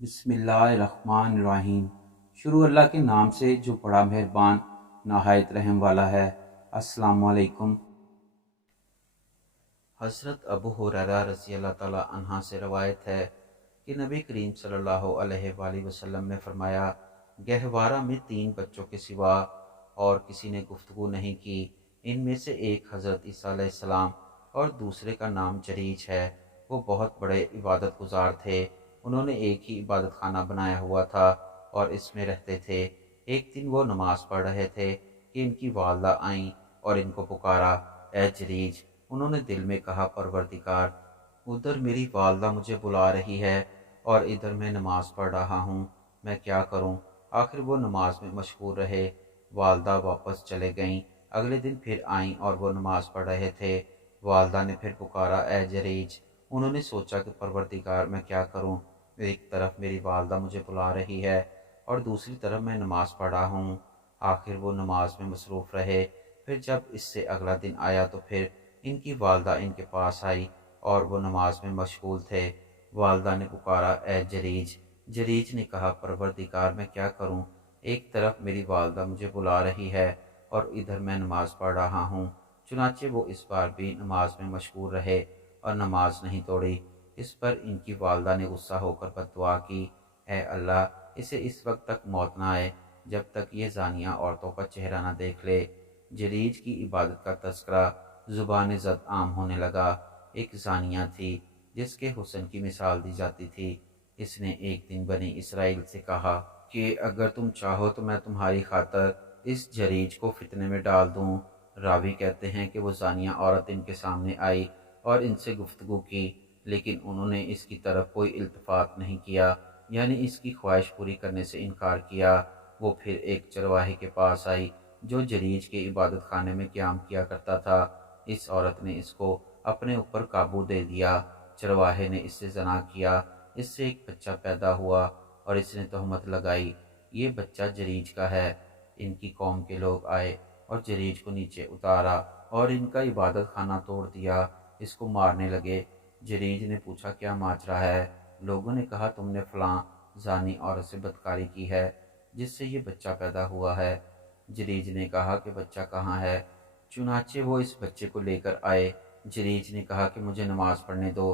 बिस्मिल्लाहिर्रहमानिर्रहीम। शुरू अल्लाह के नाम से जो बड़ा मेहरबान नहायत रहम वाला है। अस्सलाम वालेकुम। हज़रत अबू हुरैरा रज़ी अल्लाह ताला अन्हा से रवायत है कि नबी करीम सल्लल्लाहु अलैहि वसल्लम ने फरमाया, गहवारा में 3 बच्चों के सिवा और किसी ने गुफ्तगू नहीं की। इनमें से एक हज़रत ईसा अलैहिस्सलाम और दूसरे का नाम जरीज है। वो बहुत बड़े इबादत गुजार थे। उन्होंने एक ही इबादत खाना बनाया हुआ था और इसमें रहते थे। एक दिन वो नमाज पढ़ रहे थे कि इनकी वालदा आईं और इनको पुकारा, ए जरीज। उन्होंने दिल में कहा, परवरदिगार, उधर मेरी वालदा मुझे बुला रही है और इधर मैं नमाज पढ़ रहा हूँ, मैं क्या करूँ। आखिर वो नमाज में मशगूल रहे। वालदा वापस चले गईं। अगले दिन फिर आईं और वो नमाज पढ़ रहे थे। वालदा ने फिर पुकारा, ए जरीज। उन्होंने सोचा कि परवरदिगार, मैं क्या करूँ। एक तरफ मेरी वालदा मुझे बुला रही है और दूसरी तरफ मैं नमाज पढ़ रहा हूँ। आखिर वो नमाज में मसरूफ़ रहे। फिर जब इससे अगला दिन आया तो फिर इनकी वालदा इनके पास आई और वो नमाज में मशगूल थे। वालदा ने पुकारा, ए जरीज। जरीज ने कहा, परवरदिगार, मैं क्या करूँ। एक तरफ मेरी वालदा मुझे बुला रही है और इधर मैं नमाज पढ़ रहा हूँ। चुनाचे वो इस बार भी नमाज में मशगूल रहे और नमाज नहीं तोड़ी। इस पर इनकी वालदा ने गुस्सा होकर बद्दुआ की, ए अल्लाह, इसे इस वक्त तक मौत न आए जब तक ये जानिया औरतों का चेहरा न देख ले। जरीज की इबादत का तस्करा ज़ुबान ज़द आम होने लगा। एक जानिया थी जिसके हुस्न की मिसाल दी जाती थी। इसने एक दिन बनी इसराइल से कहा कि अगर तुम चाहो तो मैं तुम्हारी खातर इस जरीज को फितने में डाल दूं। रावी कहते हैं कि वो जानिया औरत इनके सामने आई और इनसे गुफ्तगू की, लेकिन उन्होंने इसकी तरफ कोई इल्तफात नहीं किया, यानी इसकी ख्वाहिश पूरी करने से इनकार किया। वो फिर एक चरवाहे के पास आई जो जरीज के इबादत खाने में क़याम किया करता था। इस औरत ने इसको अपने ऊपर काबू दे दिया। चरवाहे ने इससे जना किया। इससे एक बच्चा पैदा हुआ और इसने तहमत लगाई, ये बच्चा जरीज का है। इनकी कौम के लोग आए और जरीज को नीचे उतारा और इनका इबादत खाना तोड़ दिया। इसको मारने लगे। जरीज ने पूछा, क्या माजरा है। लोगों ने कहा, तुमने फलां जानी औरत से बदकारी की है जिससे ये बच्चा पैदा हुआ है। जरीज ने कहा कि बच्चा कहाँ है। चुनाचे वो इस बच्चे को लेकर आए। जरीज ने कहा कि मुझे नमाज पढ़ने दो।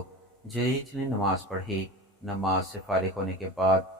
जरीज ने नमाज पढ़ी। नमाज से फारिग होने के बाद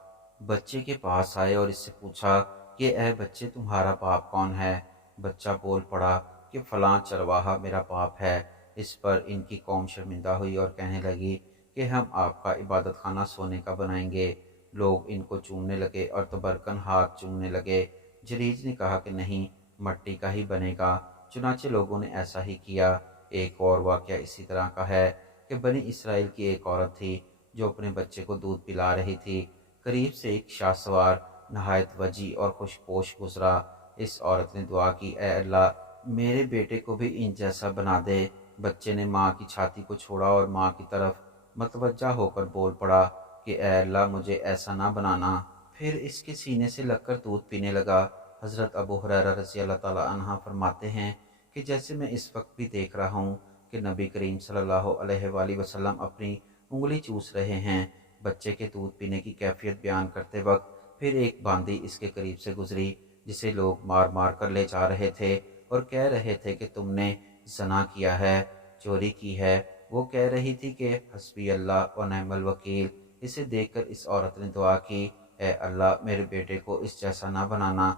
बच्चे के पास आए और इससे पूछा कि ए बच्चे, तुम्हारा बाप कौन है। बच्चा बोल पड़ा कि फलां चरवाहा मेरा बाप है। इस पर इनकी कौम शर्मिंदा हुई और कहने लगी कि हम आपका इबादत खाना सोने का बनाएंगे। लोग इनको चूमने लगे और तबरकन हाथ चूमने लगे। जरीज ने कहा कि नहीं, मट्टी का ही बनेगा। चुनाचे लोगों ने ऐसा ही किया। एक और वाक़या इसी तरह का है कि बनी इसराइल की एक औरत थी जो अपने बच्चे को दूध पिला रही थी। करीब से एक शाहसवार नहायत वजी और खुशपोश गुजरा। इस औरत ने दुआ की, ए अल्लाह, मेरे बेटे को भी इन जैसा बना दे। बच्चे ने माँ की छाती को छोड़ा और माँ की तरफ मतवज्जा होकर बोल पड़ा कि ए अल्लाह, मुझे ऐसा ना बनाना। फिर इसके सीने से लगकर दूध पीने लगा। हज़रत अबू हुरैरा रज़ी अल्लाह ताला अन्हा फरमाते हैं कि जैसे मैं इस वक्त भी देख रहा हूँ कि नबी करीम सल्लल्लाहु अलैहि वसल्लम अपनी उंगली चूस रहे हैं बच्चे के दूध पीने की कैफियत बयान करते वक्त। फिर एक बांदी इसके करीब से गुजरी जिसे लोग मार मार कर ले जा रहे थे और कह रहे थे कि तुमने ज़ना किया है, चोरी की है। वो कह रही थी कि हस्बी अल्लाह व निअमल वकील। इसे देखकर इस औरत ने दुआ की, ए अल्लाह, मेरे बेटे को इस जैसा ना बनाना।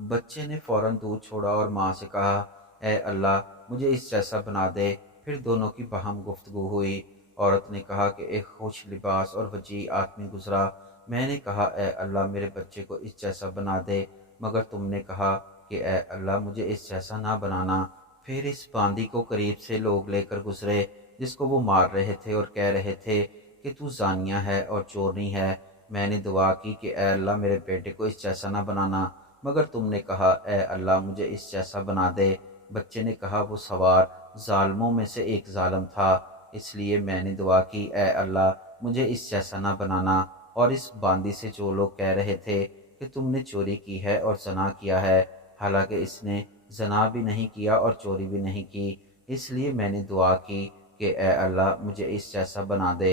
बच्चे ने फ़ौरन दूध छोड़ा और माँ से कहा, ए अल्लाह, मुझे इस जैसा बना दे। फिर दोनों की बाहम गुफ्तगू हुई। औरत ने कहा कि एक खुश लिबास और वजी आदमी गुजरा। मैंने कहा, ए अल्लाह, मेरे बच्चे को इस जैसा बना दे, मगर तुमने कहा कि ए अल्लाह, मुझे इस जैसा ना बनाना। फिर इस बांदी को करीब से लोग लेकर गुजरे जिसको वो मार रहे थे और कह रहे थे कि तू जानिया है और चोरनी है। मैंने दुआ की कि ए अल्लाह, मेरे बेटे को इस जैसा ना बनाना, मगर तुमने कहा, ए अल्लाह, मुझे इस जैसा बना दे। बच्चे ने कहा, वो सवार ज़ालिमों में से एक ज़ालिम था, इसलिए मैंने दुआ की, ए अल्लाह, मुझे इस जैसा ना बनाना। और इस बांदी से जो लोग कह रहे थे कि तुमने चोरी की है और ज़ना किया है, हालांकि इसने ज़ना भी नहीं किया और चोरी भी नहीं की, इसलिए मैंने दुआ की कि ए अल्लाह, मुझे इस जैसा बना दे।